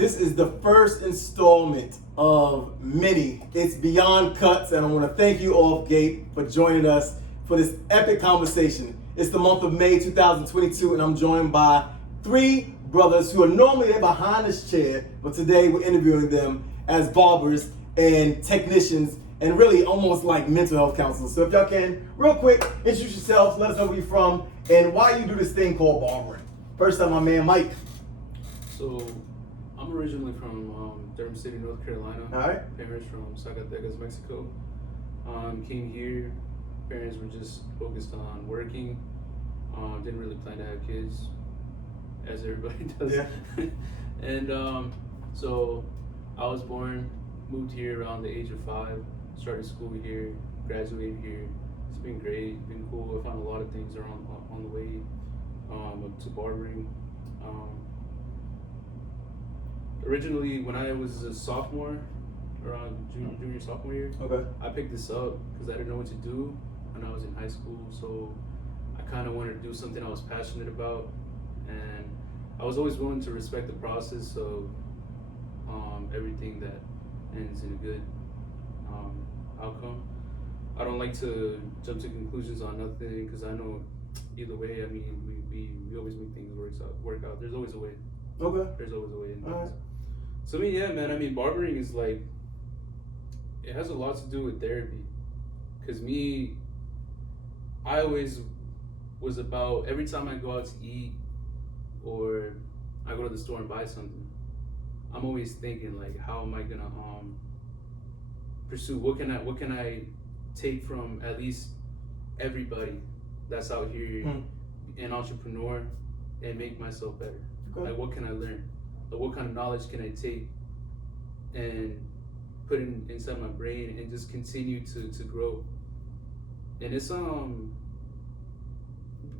This is the first installment of many. It's Beyond Kutz, and I want to thank you all, Gabe, for joining us for this epic conversation. It's the month of May 2022, and I'm joined by three brothers who are normally there behind this chair, but today we're interviewing them as barbers and technicians and really almost like mental health counselors. So if y'all can, real quick, introduce yourselves, let us know where you're from, and why you do this thing called barbering. First up, my man, Mike. So, I'm originally from Durham City, North Carolina. All right. Parents from Zacatecas, Mexico. Came here. Parents were just focused on working. Didn't really plan to have kids, as everybody does. Yeah. And so, I was born, moved here around the age of 5, started school here, graduated here. It's been great, been cool. I found a lot of things around on the way to barbering. Originally, when I was a sophomore, around junior sophomore year, Okay. I picked this up because I didn't know what to do when I was in high school. So I kind of wanted to do something I was passionate about, and I was always willing to respect the process of everything that ends in a good outcome. I don't like to jump to conclusions on nothing because I know either way. I mean, we always make things work out. There's always a way. Okay. There's always a way in things. All right. So I mean, yeah, man. I mean, barbering is like, it has a lot to do with therapy. Cause me, I always was about, every time I go out to eat or I go to the store and buy something, I'm always thinking like, how am I gonna pursue? What can I take from at least everybody that's out here, an entrepreneur, and make myself better? Okay. Like, what can I learn? Like, what kind of knowledge can I take and put inside my brain and just continue to grow? And it's being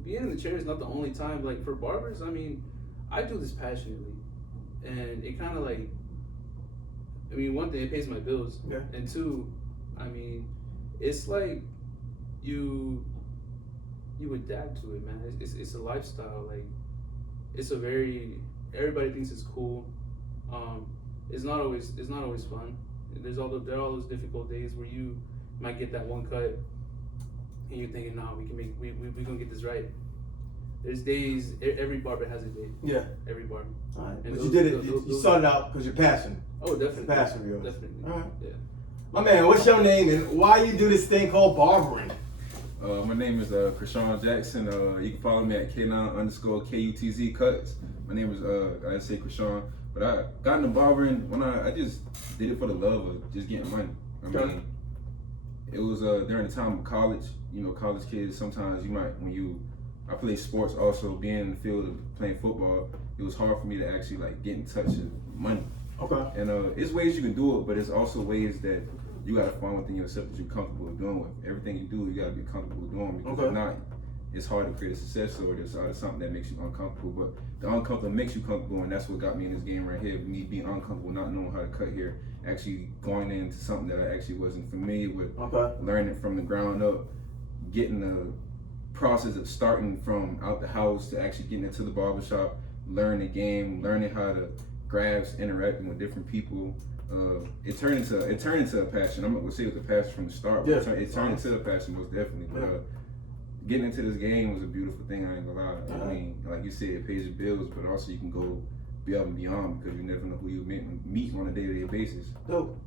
in the chair is not the only time. Like, for barbers, I mean, I do this passionately, and it kind of like, I mean, one thing, it pays my bills, Yeah. and two, I mean, it's like you adapt to it, man. It's a lifestyle. Like, it's a very, everybody thinks it's cool. It's not always fun. There are all those difficult days where you might get that one cut and you're thinking, nah, we gonna get this right. There's days, every barber has a day. Yeah. Every barber. All right. And But you did it. You started out because you're passionate. Oh, definitely. It's a passion of yours. Definitely. All right. Yeah. My man, what's your name and why you do this thing called barbering? My name is Krishawn Jackson. You can follow me at K9_KUTZ Kutz. My name is I say Krishawn, but I got into barbering when I just did it for the love of just getting money. I mean, it was during the time of college. You know, college kids, sometimes you might, I played sports also, being in the field of playing football, it was hard for me to actually like get in touch with money. Okay. And it's ways you can do it, but it's also ways that you gotta find within yourself that you're comfortable with doing. With everything you do, you gotta be comfortable with doing, because if not, it's hard to create a success story. There's something that makes you uncomfortable, but the uncomfortable makes you comfortable, and that's what got me in this game right here. Me being uncomfortable, not knowing how to cut here, actually going into something that I actually wasn't familiar with, learning from the ground up, getting the process of starting from out the house to actually getting into the barbershop, learning the game, learning how to grasp, interacting with different people. It turned into a passion. I'm not gonna say it was a passion from the start, but it turned into a passion most definitely. But getting into this game was a beautiful thing. I ain't gonna lie. I mean, like you said, it pays your bills, but also you can go above and beyond, because you never know who you meet on a day-to-day basis. Dope.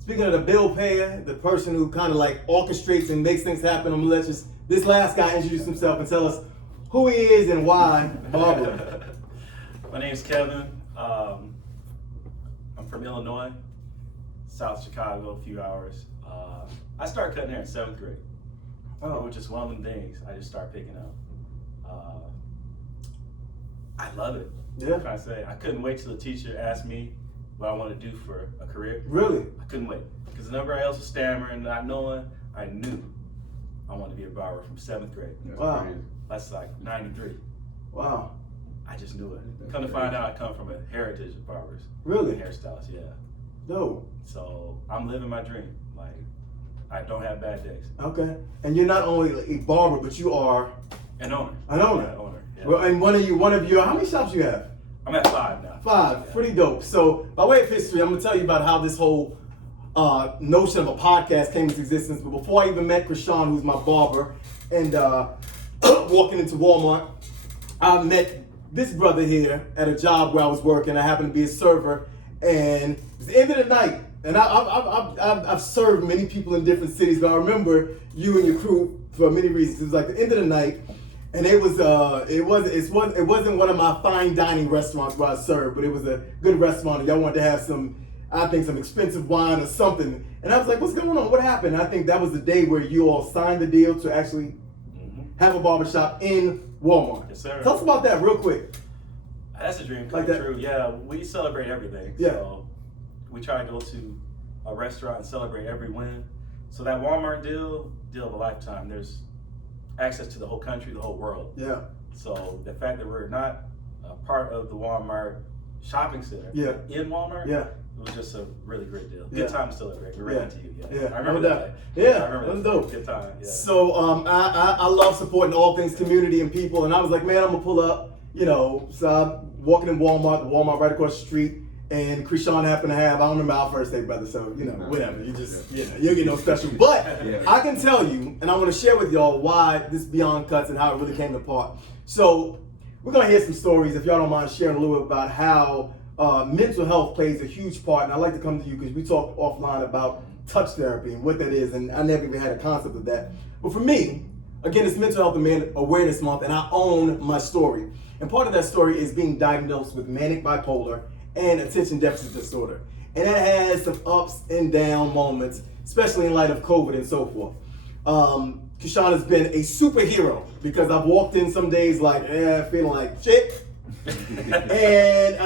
Speaking of the bill payer, the person who kind of like orchestrates and makes things happen, I'm gonna let this last guy introduce himself and tell us who he is and why barbering. My name's Kevin. I'm from Illinois, South Chicago, a few hours. I started cutting hair in 7th grade, which is one of them things I just started picking up. I love it. Yeah. I'm trying to say, I couldn't wait till the teacher asked me what I wanted to do for a career. Really? I couldn't wait, because everybody else was stammering, not knowing. I knew I wanted to be a barber from 7th grade. Wow. That's like 93. Wow. I just knew it. Come to find out, I come from a heritage of barbers. Really? And hairstylists, yeah. Dope. So I'm living my dream. Like, I don't have bad days. Okay. And you're not only a barber, but you are An owner. an owner. Yeah, owner. Yeah. Well, and one of you, how many shops you have? I'm at 5 now. 5, Yeah. pretty dope. So, by way of history, I'm gonna tell you about how this whole notion of a podcast came into existence. But before I even met Krishan, who's my barber, and walking into Walmart, I met this brother here at a job where I was working. I happened to be a server, and it was the end of the night. And I've served many people in different cities, but I remember you and your crew for many reasons. It was like the end of the night, and it wasn't one of my fine dining restaurants where I served, but it was a good restaurant, and y'all wanted to have some expensive wine or something. And I was like, what's going on? What happened? And I think that was the day where you all signed the deal to actually have a barbershop in Walmart. Yes, sir. Tell us about that real quick. That's a dream come Like that. true. Yeah, we celebrate everything. Yeah. So we try to go to a restaurant and celebrate every win. So that Walmart deal of a lifetime. There's access to the whole country, the whole world. Yeah. So the fact that we're not a part of the Walmart shopping center in Walmart, it was just a really great deal. Good time to celebrate. We're ready to you. Yeah. I remember that. Yeah, I remember that's that. dope. Good time. Yeah. So I love supporting all things community and people, and I was like, man, I'm gonna pull up. So I'm walking in Walmart, the Walmart right across the street, and Krishan happened to have, I don't remember our first day, brother, so, whatever. You just, you'll get no special. But I can tell you, and I want to share with y'all why this Beyond Kutz and how it really came apart. So we're going to hear some stories, if y'all don't mind sharing a little bit about how mental health plays a huge part. And I'd like to come to you because we talked offline about touch therapy and what that is, and I never even had a concept of that. But for me, again, it's Mental Health Awareness Month, and I own my story. And part of that story is being diagnosed with manic bipolar and attention deficit disorder. And it has some ups and down moments, especially in light of COVID and so forth. Krishan has been a superhero because I've walked in some days like, feeling like shit. And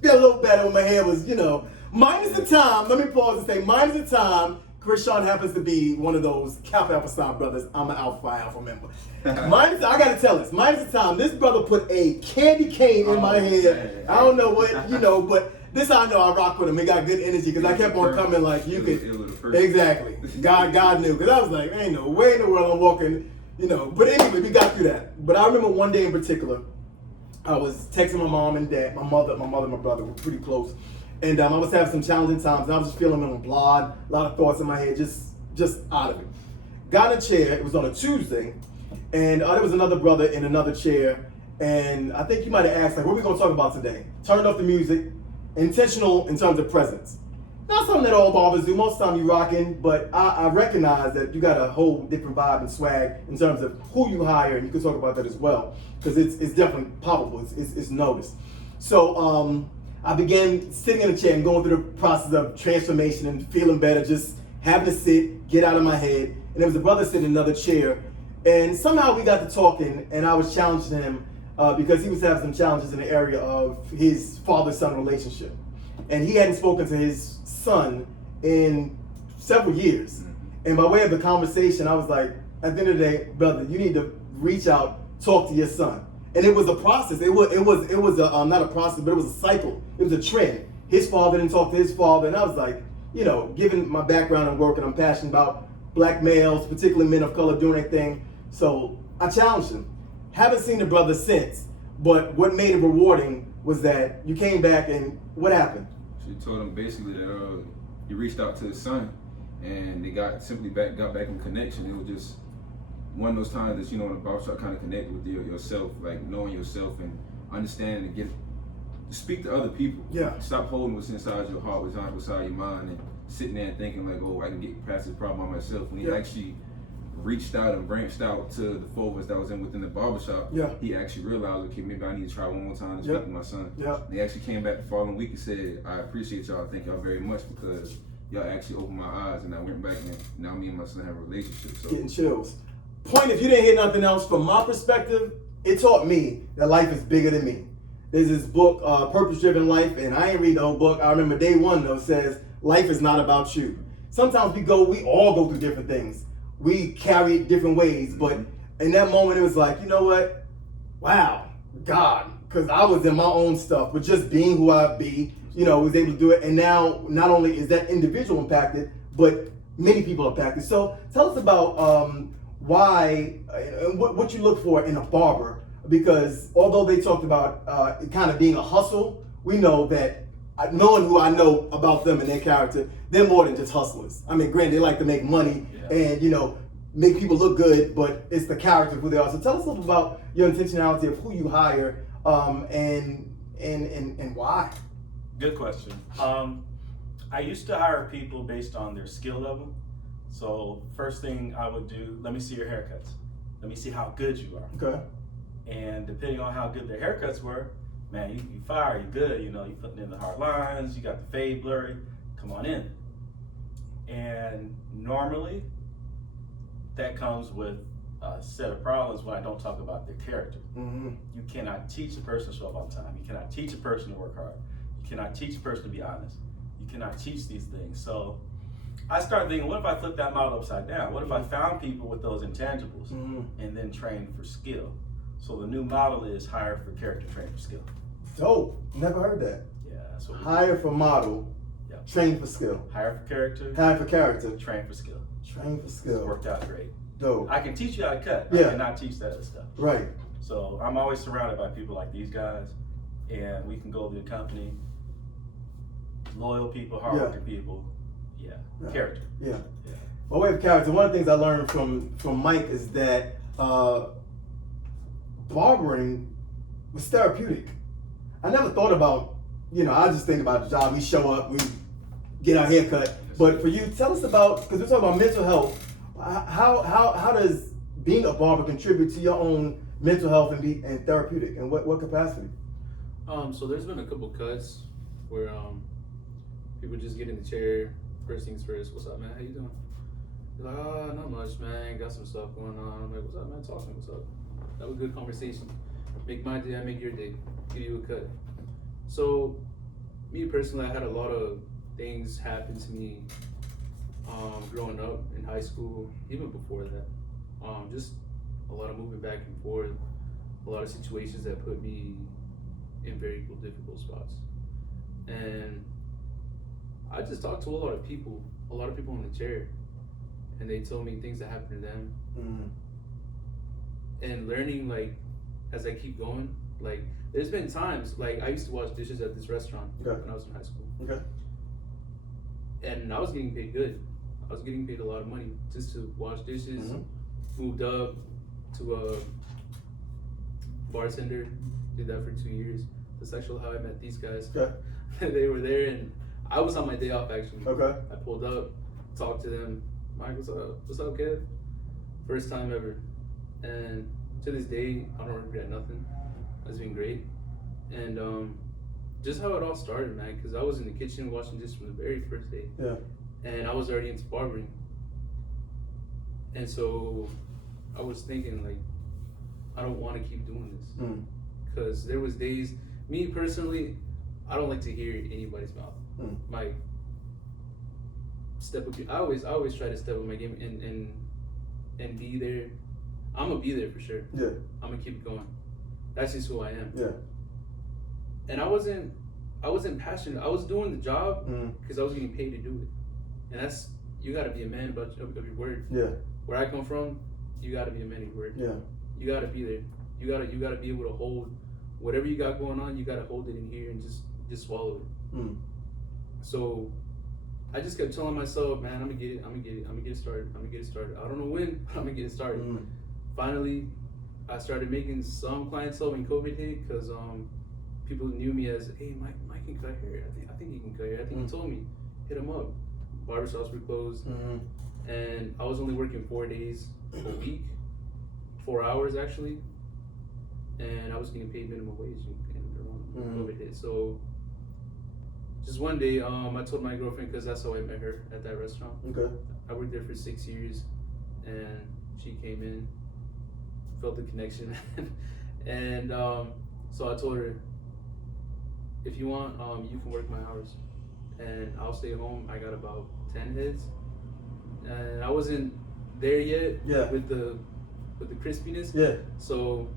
got a little better when my hair was, minus the time, let me pause and say, minus the time, Krishan happens to be one of those Kappa Alpha Psi brothers. I'm an Alpha member. I gotta tell this. Minus the time, this brother put a candy cane in my head. I don't know what, but this I know I rock with him. He got good energy because I kept on coming like you could. Exactly. God knew. Because I was like, ain't no way in the world I'm walking, But anyway, we got through that. But I remember one day in particular, I was texting my mom and dad, my mother and my brother were pretty close. And I was having some challenging times. And I was just feeling on blood, a lot of thoughts in my head, just out of it. Got in a chair. It was on a Tuesday. And there was another brother in another chair. And I think you might have asked, like, what are we going to talk about today? Turned off the music. Intentional in terms of presence. Not something that all barbers do. Most of the time you rocking, but I recognize that you got a whole different vibe and swag in terms of who you hire, and you can talk about that as well, because it's definitely palpable. It's noticed. So I began sitting in a chair and going through the process of transformation and feeling better, just having to sit, get out of my head. And there was a brother sitting in another chair, and somehow we got to talking, and I was challenging him because he was having some challenges in the area of his father-son relationship. And he hadn't spoken to his son in several years. And by way of the conversation, I was like, at the end of the day, brother, you need to reach out, talk to your son. And it was a process. It was not a process, but it was a cycle. It was a trend. His father didn't talk to his father. And I was like, given my background and work, and I'm passionate about black males, particularly men of color, doing their thing. So I challenged him. Haven't seen the brother since, but what made it rewarding was that you came back, and what happened? She told him basically that he reached out to his son, and they got back in connection. It was just one of those times that in the barbershop kind of connect with yourself, like knowing yourself and understanding and speak to other people. Yeah. Stop holding what's inside your heart, what's inside your mind, and sitting there and thinking like, oh, I can get past this problem by myself. When he actually reached out and branched out to the four of us that was within the barbershop, he actually realized, okay, maybe I need to try one more time to speak to my son. He actually came back the following week and said, I appreciate y'all, thank y'all very much, because y'all actually opened my eyes, and I went back, and now me and my son have a relationship. So getting chills. Point, if you didn't hear nothing else, from my perspective, it taught me that life is bigger than me. There's this book, Purpose Driven Life, and I ain't read the whole book. I remember day one though says, life is not about you. Sometimes we all go through different things. We carry it different ways, but in that moment it was like, you know what? Wow, God, because I was in my own stuff, but just being who I be, was able to do it. And now not only is that individual impacted, but many people impacted. So tell us about why and what you look for in a barber because although they talked about kind of being a hustle, we know that knowing who I know about them and their character, they're more than just hustlers. I mean, granted, they like to make money and, you know, make people look good, but it's the character of who they are. So tell us a little about your intentionality of who you hire and why. Good question. I used to hire people based on their skill level. So first thing I would do, let me see your haircuts. Let me see how good you are. Okay. And depending on how good their haircuts were, man, you fire, you good, you know, you putting in the hard lines, you got the fade blurry, come on in. And normally that comes with a set of problems when I don't talk about their character. Mm-hmm. You cannot teach a person to show up on time. You cannot teach a person to work hard. You cannot teach a person to be honest. You cannot teach these things. So I started thinking, what if I flipped that model upside down? What if I found people with those intangibles and then trained for skill? So the new model is hire for character, train for skill. Dope. Never heard that. Yeah, that's what we hire for model, train for skill. Hire for character. Hire for character. Train for skill. Train for skill. It's worked out great. Dope. I can teach you how to cut. Yeah. I cannot teach that other stuff. Right. So I'm always surrounded by people like these guys, and we can go to the company, loyal people, hardworking people. Yeah. Character. Yeah. By way of character, one of the things I learned from Mike is that barbering was therapeutic. I never thought about, you know, I just think about the job. We show up, we get our hair cut. But for you, tell us about, because we're talking about mental health. How does being a barber contribute to your own mental health and therapeutic, and what capacity? So there's been a couple cuts where people just get in the chair. First things first, what's up, man? How you doing? They're like, not much, man. Got some stuff going on. I'm like, what's up, man? Talking, what's up? Have a good conversation. Make my day, I make your day. Give you a cut. So, me personally, I had a lot of things happen to me growing up in high school, even before that. Just a lot of moving back and forth, a lot of situations that put me in very difficult spots. And I just talked to a lot of people in the chair, and they told me things that happened to them. And learning, like, as I keep going, like, there's been times, like, I used to wash dishes at this restaurant when I was in high school. Okay. And I was getting paid good. I was getting paid a lot of money just to wash dishes. Moved up to a bartender, did that for 2 years. That's actually how I met these guys. Okay. They were there, and I was on my day off, actually. Okay. I pulled up, talked to them. Mike, what's up? What's up, kid? First time ever. And to this day, I don't regret nothing. It's been great. And just how it all started, man, because I was in the kitchen washing dishes from the very first day. Yeah. And I was already into barbering. And so I was thinking, like, I don't want to keep doing this. Because there was days, me personally, I don't like to hear anybody's mouth. Like, step up. I always try to step up my game and be there. I'm gonna be there for sure. Yeah. I'm gonna keep going. That's just who I am. Yeah. And I wasn't passionate. I was doing the job because I was getting paid to do it. And that's, you gotta be a man of your word. Yeah. Where I come from, you gotta be a man of your word. Yeah. You gotta be there. You gotta be able to hold whatever you got going on. You gotta hold it in here and just swallow it. So I just kept telling myself, man, I'm gonna get it started. I don't know when, but I'm gonna get it started. Finally, I started making some clientele when COVID hit, because people knew me as, hey, Mike can cut hair. I think he can cut hair. I think he told me, hit him up. Barbershops were closed, and I was only working 4 days a week, 4 hours actually, and I was getting paid minimum wage and COVID hit. So just one day, I told my girlfriend, because that's how I met her, at that restaurant. Okay. I worked there for 6 years, and she came in, felt the connection, and so I told her, if you want, you can work my hours, and I'll stay home. I got about 10 heads, and I wasn't there yet with the crispiness. Yeah. So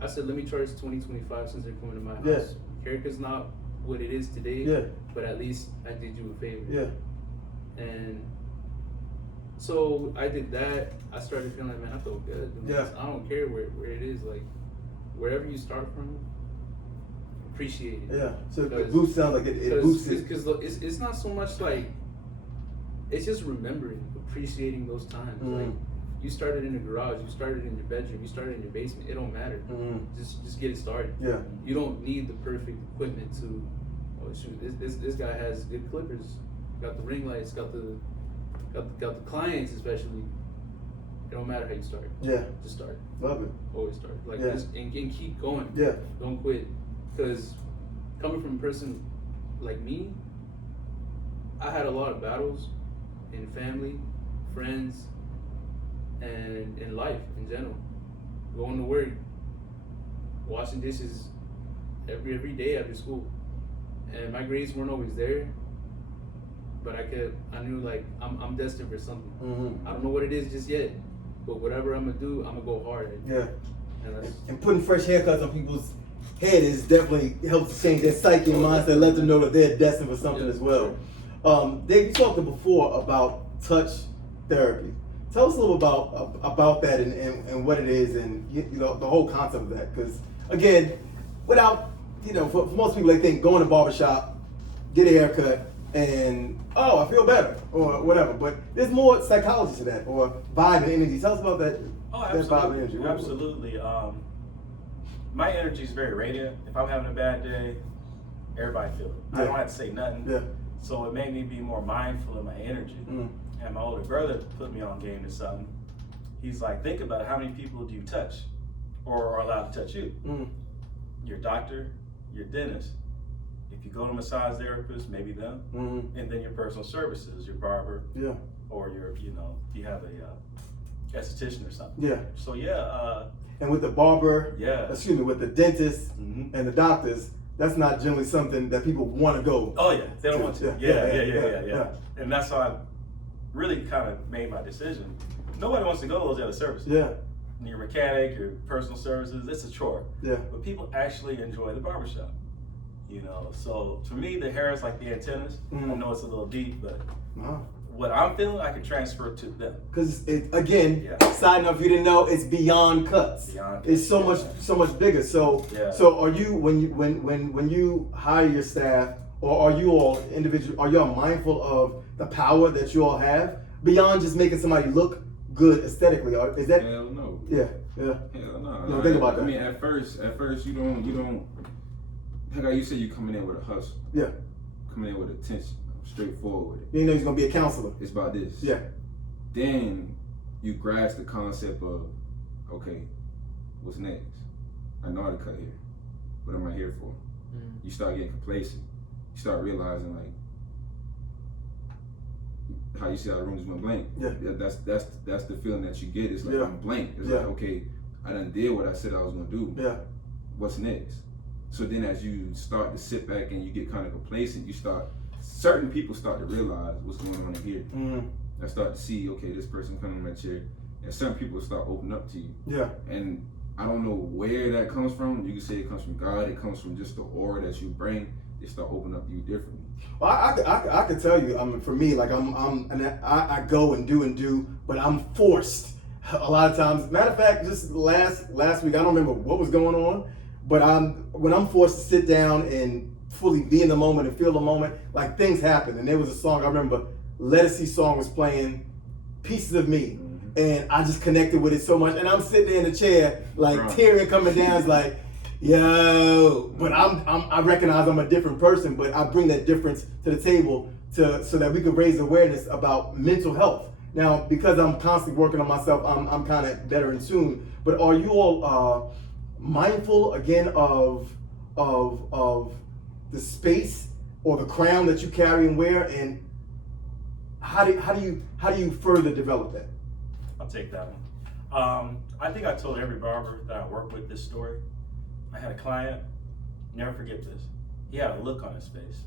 I said, let me charge $20-25 since they're coming to my house. Yeah. Haircut's not what it is today. Yeah. But at least I did you a favor. Yeah. And so I did that. I started feeling like, man, I feel good. I don't care where it is. Like, wherever you start from, appreciate it. Yeah. So it boosts, sounds like it boosts it. Because it's not so much like, it's just remembering, appreciating those times. Like, you started in the garage, you started in your bedroom, you started in your basement. It don't matter. Just get it started. Yeah. You don't need the perfect equipment to. Oh shoot! This guy has good clippers. Got the ring lights. Got the clients especially. It don't matter how you start. Yeah. Just start. Love it. Always start. Like Yeah. just and keep going. Yeah. Don't quit. Because coming from a person like me, I had a lot of battles in family, friends, and in life in general. Going to work, washing dishes every day after school. And my grades weren't always there, but I knew like I'm destined for something. I don't know what it is just yet, but whatever I'm gonna do, I'm gonna go hard. Yeah. And And putting fresh haircuts on people's head is definitely helps change their psyche and mindset, let them know that they're destined for something as well. Dave, you talked before about touch therapy. Tell us a little about that and what it is and the whole concept of that. Because again, without for most people they think go in a barbershop, get a haircut, and I feel better or whatever. But there's more psychology to that or vibe and energy. Tell us about that. Oh, that vibe and energy. absolutely. My energy is very radiant. If I'm having a bad day, everybody feel it. I don't have to say nothing. Yeah. So it made me be more mindful of my energy. And my older brother put me on game to something. He's like, think about it. How many people do you touch or are allowed to touch you? Your doctor, your dentist. If you go to a massage therapist, maybe them. And then your personal services, your barber. Yeah. Or your, if you have a esthetician or something. Yeah. So and with the barber, with the dentist and the doctors, that's not generally something that people want to go. Oh yeah, they don't want to. Yeah. And that's why I really kind of made my decision. Nobody wants to go to those other services. Yeah. Your mechanic, your personal services, it's a chore. Yeah. But people actually enjoy the barbershop. So for me, the hair is like the antennas. I know it's a little deep, but what I'm feeling, I can transfer to them. Because side note, if you didn't know, it's beyond Kutz. It's so much bigger. So are you when you hire your staff, or are you all individual? Are y'all mindful of the power that you all have beyond just making somebody look good aesthetically? Or is that? Hell no. Yeah. Hell no. No, think about that. I mean, at first you don't. Like you said, you coming in with a hustle. Yeah. Coming in with attention. Straightforward with it. You know he's gonna be a counselor. It's about this. Yeah. Then you grasp the concept of, okay, what's next? I know how to cut hair. What am I here for? You start getting complacent. You start realizing like how you see how the room just went blank. Yeah. That's the feeling that you get. It's like I'm blank. It's like, okay, I done did what I said I was gonna do. Yeah. What's next? So then as you start to sit back and you get kind of complacent, certain people start to realize what's going on in here. I start to see, okay, this person coming in my chair, and certain people start opening up to you. Yeah. And I don't know where that comes from. You can say it comes from God. It comes from just the aura that you bring. They start opening up to you differently. Well, I could tell you. I mean, for me, like I go and do, but I'm forced a lot of times. Matter of fact, just last week, I don't remember what was going on, but when I'm forced to sit down and fully be in the moment and feel the moment, like things happen. And there was a song I remember, Lettucey song was playing, Pieces of Me, and I just connected with it so much. And I'm sitting there in the chair, like tearing coming down. It's like, yo, but I recognize I'm a different person, but I bring that difference to the table so that we can raise awareness about mental health. Now, because I'm constantly working on myself, I'm kind of better in tune. But are you all mindful again of the space or the crown that you carry and wear, and how do you further develop that? I'll take that one. I think I told every barber that I work with this story. I had a client, never forget this. He had a look on his face,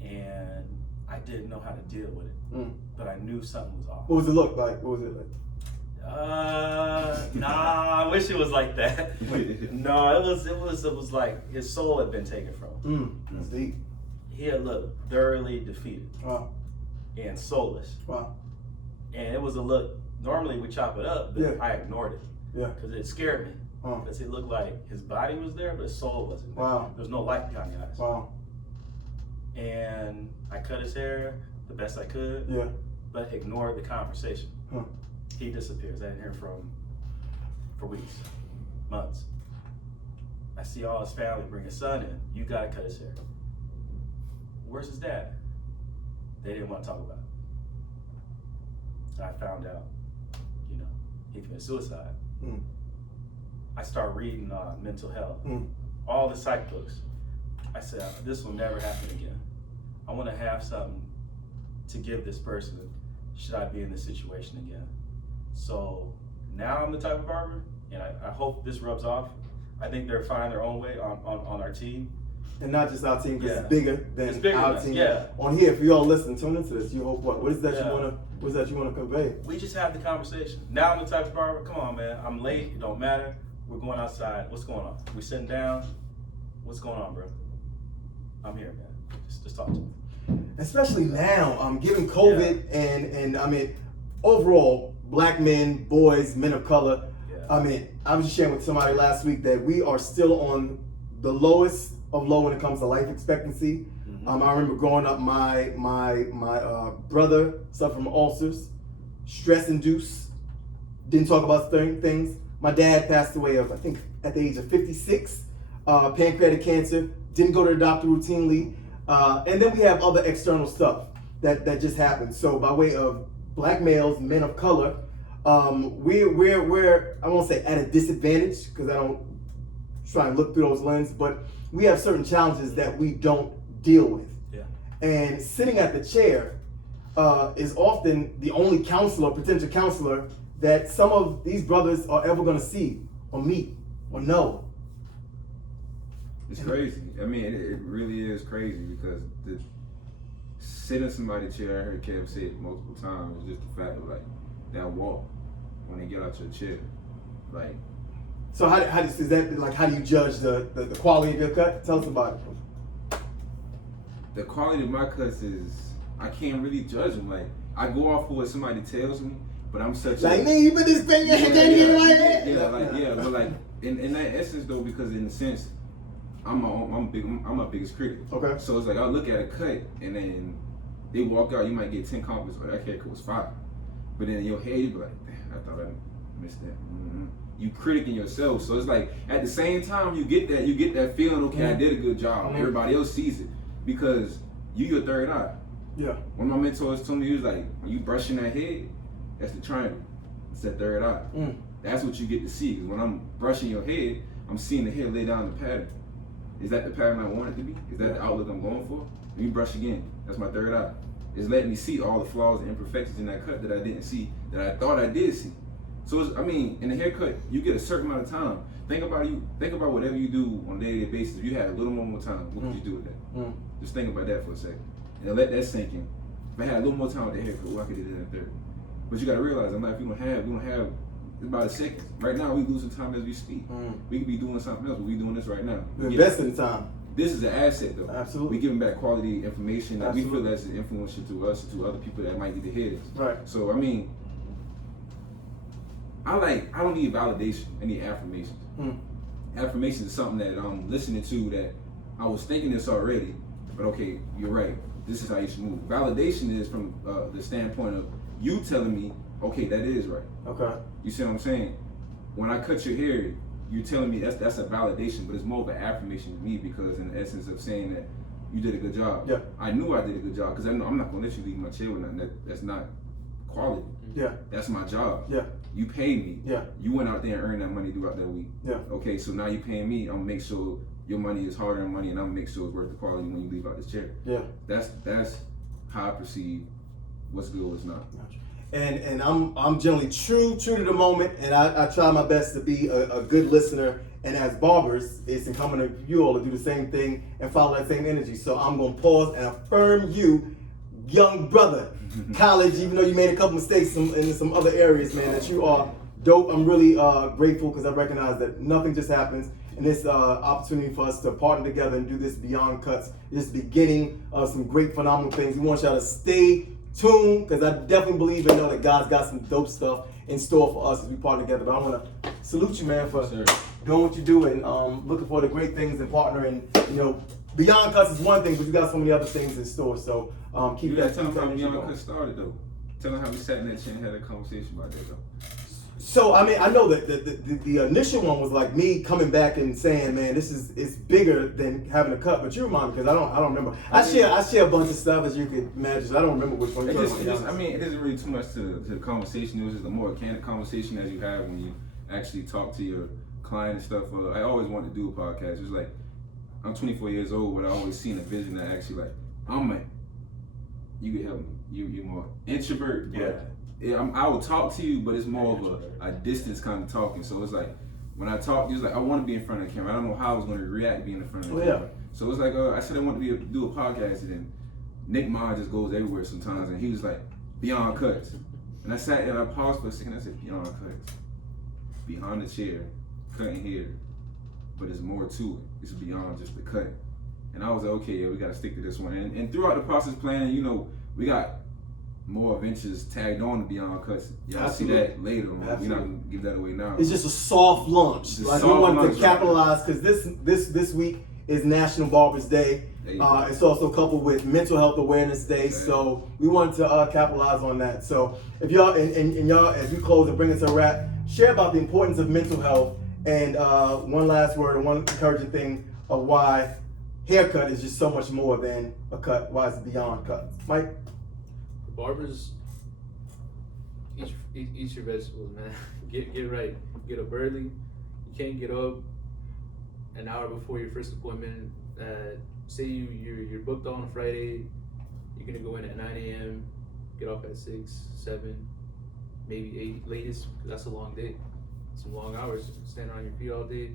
and I didn't know how to deal with it, but I knew something was off. What was the look like? What was it like? I wish it was like that. No, it was like his soul had been taken from him. That's deep. He had looked thoroughly defeated. Wow. And soulless. Wow. And it was a look, normally we chop it up, but I ignored it. Yeah. Because it scared me. because it looked like his body was there, but his soul wasn't there. Wow. There was no light behind the eyes. Wow. And I cut his hair the best I could, Yeah. but ignored the conversation. Huh. He disappears. I didn't hear from him for weeks, months. I see all his family bring his son in. You gotta cut his hair. Where's his dad? They didn't want to talk about it. I found out, he committed suicide. Mm. I start reading mental health, Mm. all the psych books. I said, this will never happen again. I want to have something to give this person should I be in this situation again. So now I'm the type of barber, and I hope this rubs off. I think they're finding their own way on our team. And not just our team, because Yeah. it's bigger than It's bigger our than us, team. yeah. On here, if you all listen, tune into this. You hope what? What is that Yeah. what is that you wanna convey? We just have the conversation. Now I'm the type of barber, come on, man. I'm late, it don't matter. We're going outside. What's going on? We sitting down. What's going on, bro? I'm here, man. Just talk to me. Especially now, given COVID and I mean, overall, black men, boys, men of color. Yeah. I mean, I was just sharing with somebody last week that we are still on the lowest of low when it comes to life expectancy. Mm-hmm. I remember growing up, my brother suffered from ulcers, stress induced, didn't talk about certain things. My dad passed away I think at the age of 56, pancreatic cancer, didn't go to the doctor routinely. And then we have other external stuff that just happened. So by way of black males, men of color, we're I won't say at a disadvantage, because I don't try and look through those lenses, but we have certain challenges that we don't deal with. Yeah. And sitting at the chair is often the only counselor, potential counselor, that some of these brothers are ever going to see or meet or know. It's crazy. I mean, it really is crazy, because the sit in somebody's chair, I heard Kev say it multiple times, is just the fact of, like, that walk when they get out your chair. Like, So how is that, like, how do you judge the quality of your cut? Tell us about it. the quality of my cuts is, I can't really judge them. Like, I go off for what somebody tells me, but I'm such Like, a... man, you put this thing in your Yeah, but like, in that essence though, because in a sense, I'm my biggest critic. Okay. So it's like, I look at a cut, and then they walk out, you might get 10 compliments, or that haircut was fire. But then in your head, you be like, damn, I thought I missed that. Mm-hmm. You critiquing yourself. So it's like, at the same time, you get that feeling, okay, I did a good job. Mm-hmm. Everybody else sees it, because you your third eye. Yeah. One of my mentors told me, he was like, when you brushing that head, that's the triangle. It's that third eye. Mm. That's what you get to see. Because when I'm brushing your head, I'm seeing the hair lay down the pattern. Is that the pattern I want it to be? Is that the outlook I'm going for? When you brush again, that's my third eye. It's letting me see all the flaws and imperfections in that cut that I didn't see, that I thought I did see. So it's, I mean, in a haircut, you get a certain amount of time. Think about whatever you do on a day-to-day basis. If you had a little more time, what could you do with that? Mm. Just think about that for a second. And let that sink in. If I had a little more time with the haircut, what I could do in a third. But you gotta realize, I'm like, we don't have it's about a second. Right now, we losing time as we speak. We could be doing something else, but we doing this right now. We're investing time. This is an asset, though. Absolutely. We giving back quality information that we feel Absolutely. that's influential to us and to other people that might need to hear this. Right. So I mean, I don't need validation. I need affirmations. Affirmation is something that I'm listening to that I was thinking this already, but okay, you're right. This is how you should move. Validation is from the standpoint of you telling me, okay, that is right. Okay. You see what I'm saying? When I cut your hair, you telling me that's a validation, but it's more of an affirmation to me, because in the essence of saying that you did a good job. Yeah. I knew I did a good job, because I know I'm not gonna let you leave my chair with nothing. That's not quality. Yeah. That's my job. Yeah. You paid me. Yeah. You went out there and earned that money throughout that week. Yeah. Okay, so now you're paying me. I'm gonna make sure your money is hard-earned money, and I'm gonna make sure it's worth the quality when you leave out this chair. Yeah. That's how I perceive what's good, what's not. And I'm generally true to the moment, and I try my best to be a good listener. And as barbers, it's incumbent on you all to do the same thing and follow that same energy. So I'm gonna pause and affirm you, young brother, college. Even though you made a couple mistakes in some other areas, man, that you are dope. I'm really grateful, because I recognize that nothing just happens. And this opportunity for us to partner together and do this Beyond Cuts is the beginning of some great, phenomenal things. We want y'all to stay tuned, because I definitely believe and know that God's got some dope stuff in store for us as we partner together. But I want to salute you, man, for Yes, sir. doing what you do and looking for the great things and partnering. You know, Beyond Cuts is one thing, but you got so many other things in store. So keep You that. gotta tell them how energy Beyond going. Kutz started though. Tell them how we sat in that chair and had a conversation about that though. So I mean, I know that the initial one was like me coming back and saying, "Man, it's bigger than having a cut." But you remind me because I don't remember. I share a bunch of stuff as you can imagine. So I don't remember which one. It isn't really too much to the conversation. It was just a more candid conversation as you have when you actually talk to your client and stuff. I always wanted to do a podcast. It was like I'm 24 years old, but I always seen a vision that actually you could help me. You're more introvert. I will talk to you, but it's more of a distance kind of talking. So it's like when I talk, it's like I want to be in front of the camera. I don't know how I was going to react being in front of the camera. So it's like I said I want to do a podcast, and then Nick Ma just goes everywhere sometimes, and he was like Beyond Kutz, and I sat there and I paused for a second. I said Beyond Kutz, behind the chair, cutting hair, but there's more to it. It's beyond just the cut. And I was like, okay, yeah, we got to stick to this one. And throughout the process planning, we got more ventures tagged on to Beyond Kutz. Y'all see that later on. We're not gonna give that away now. It's just a soft launch. Like we wanted to capitalize because this week is National Barbers Day. It's also coupled with Mental Health Awareness Day. So we wanted to capitalize on that. So if y'all and y'all, as we close and bring it to a wrap, share about the importance of mental health and one last word, one encouraging thing of why haircut is just so much more than a cut. Why it's beyond cuts. Mike? Barbers, eat your vegetables, man. Get right. Get up early. You can't get up an hour before your first appointment. Say you're booked on Friday. You're gonna go in at 9 a.m. Get off at 6, 7, maybe 8 latest. Cause that's a long day. Some long hours. Stand on your feet all day.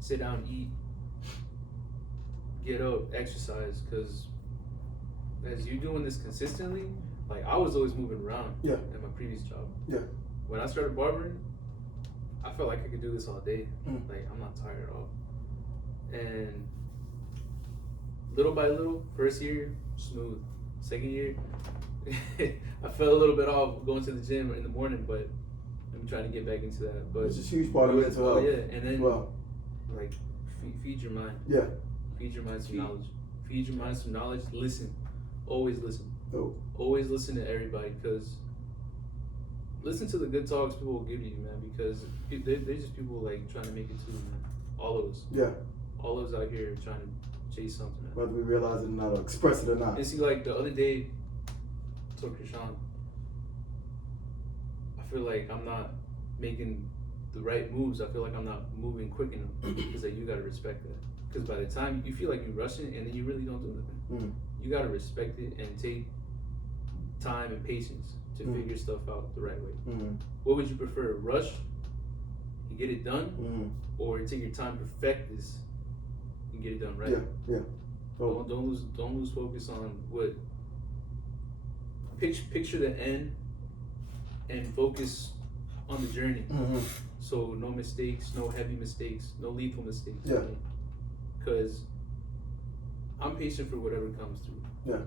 Sit down, eat. Get up, exercise. Cause as you doing this consistently, like I was always moving around at my previous job. Yeah. When I started barbering, I felt like I could do this all day. Like I'm not tired at all. And little by little, first year, smooth. Second year, I felt a little bit off going to the gym in the morning, but I'm trying to get back into that. But it's a huge part of it as well. Yeah, and then like feed your mind. Yeah. Feed your mind some knowledge. Feed your mind some knowledge. Listen. Always listen. Oh. Always listen to everybody, because listen to the good talks people will give you, man, because they're just people like trying to make it too, man. All of us. Yeah. All of us out here trying to chase something, man. Whether we realize it or not, or express it or not. And see, like the other day, I told Krishan, I feel like I'm not making the right moves. I feel like I'm not moving quick enough. Because like, you gotta respect that. Because by the time you feel like you're rushing and then you really don't do nothing. You gotta respect it and take time and patience to figure stuff out the right way. What would you prefer? Rush and get it done, or take your time, perfect this, and get it done right? Yeah. Don't lose focus on what. Picture the end and focus on the journey. So no mistakes, no heavy mistakes, no lethal mistakes. Yeah. Because I'm patient for whatever comes through. Yeah.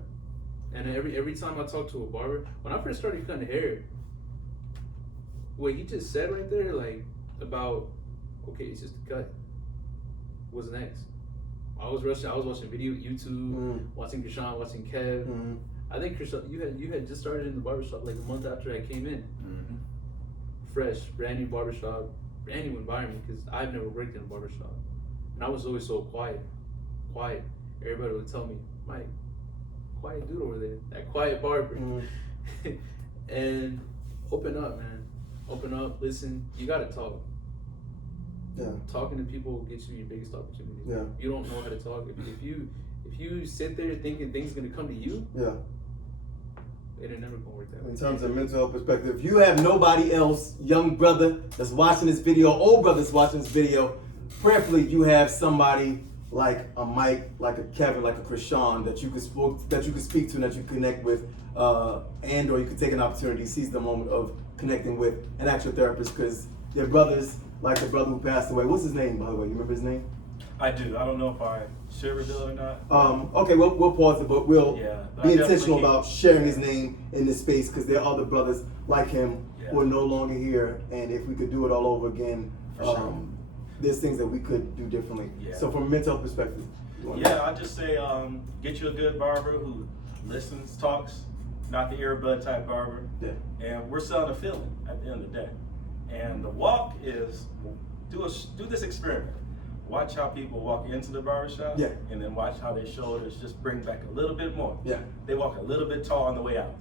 And every time I talk to a barber, when I first started cutting hair, what he just said right there, like about, okay, it's just a cut. What's next? I was watching video, YouTube, watching Krishan, watching Kev. I think Krishan, you had just started in the barbershop like a month after I came in. Fresh, brand new barbershop, brand new environment, because I've never worked in a barbershop. And I was always so quiet. Everybody would tell me, Mike, quiet dude over there, that quiet barber. And open up, man. Open up, listen. You gotta talk. Yeah. Talking to people will get you your biggest opportunity. Yeah. You don't know how to talk. If you sit there thinking things are gonna come to you, it'll never gonna work that way. In terms of mental health perspective, if you have nobody else, young brother that's watching this video, old brother that's watching this video, prayerfully you have somebody like a Mike, like a Kevin, like a Krishan that you could speak to and that you connect with, and or you could take an opportunity, seize the moment of connecting with an actual therapist, because they're brothers, like the brother who passed away. What's his name, by the way? You remember his name? I do. I don't know if I should reveal it or not. Okay, we'll pause it, but we'll Yeah, but be I intentional definitely about sharing his name in this space because there are other brothers like him who are no longer here. And if we could do it all over again, For sure. there's things that we could do differently. Yeah. So from a mental health perspective. Yeah, I just say get you a good barber who listens, talks, not the earbud type barber. Yeah. And we're selling a feeling at the end of the day. And the walk is do this experiment. Watch how people walk into the barbershop, Yeah. and then watch how their shoulders just bring back a little bit more. Yeah. They walk a little bit tall on the way out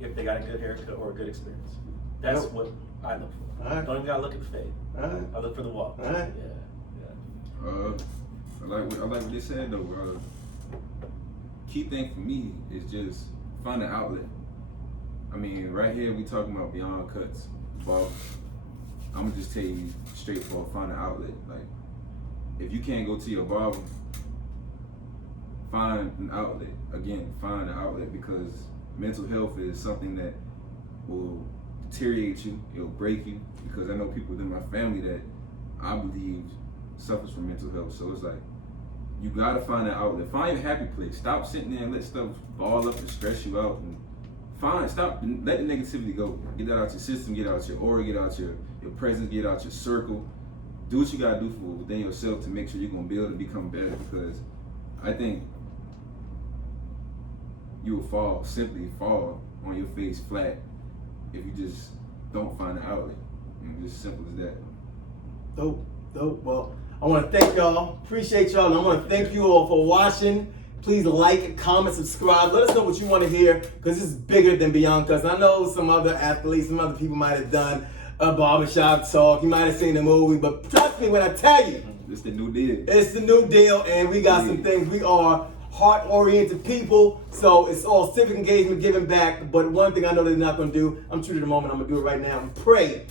if they got a good haircut or a good experience. That's Yep. what I look for. All right. Don't even gotta look at the fade. All right. I look for the walk. All right. Yeah. I like what they said though. Key thing for me is just find an outlet. I mean, right here we talking about beyond cuts, but I'm gonna just tell you straightforward, find an outlet. Like, if you can't go to your barber, find an outlet. Again, find an outlet because mental health is something that will deteriorate you, it'll break you. Because I know people within my family that I believe suffers from mental health. So it's like, you gotta find an outlet. Find your happy place. Stop sitting there and let stuff ball up and stress you out. And stop, let the negativity go. Get that out your system, get out your aura, get out your presence, get out your circle. Do what you gotta do for within yourself to make sure you're gonna be able to become better, because I think you will simply fall on your face flat if you just don't find an outlet. And just simple as that. Dope. Well, I want to thank y'all. Appreciate y'all. And I want to thank you all for watching. Please like, comment, subscribe. Let us know what you want to hear because this is bigger than Beyond Cuts. I know some other athletes, some other people might have done a barbershop talk. You might have seen the movie, but trust me when I tell you, It's the new deal. it's the new deal, and we got some things. We are heart-oriented people, so it's all civic engagement, giving back. But one thing I know they're not going to do, I'm true to the moment, I'm going to do it right now, and pray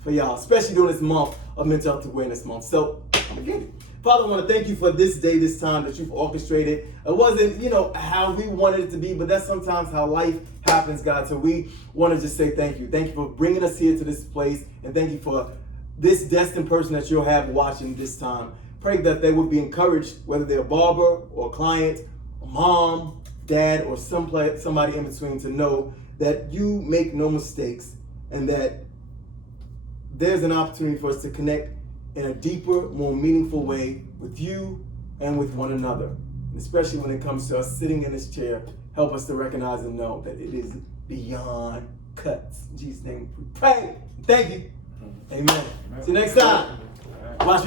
for y'all, especially during this month of Mental Health Awareness Month. So, I'm going to get it. Father, I want to thank you for this day, this time that you've orchestrated. It wasn't, how we wanted it to be, but that's sometimes how life happens, God. So we want to just say thank you. Thank you for bringing us here to this place, and thank you for this destined person that you'll have watching this time. Pray that they would be encouraged, whether they're a barber or a client, a mom, dad, or somebody in between, to know that you make no mistakes and that there's an opportunity for us to connect in a deeper, more meaningful way with you and with one another. And especially when it comes to us sitting in this chair, help us to recognize and know that it is beyond cuts. In Jesus' name we pray. Thank you. Amen. See you next time. Watch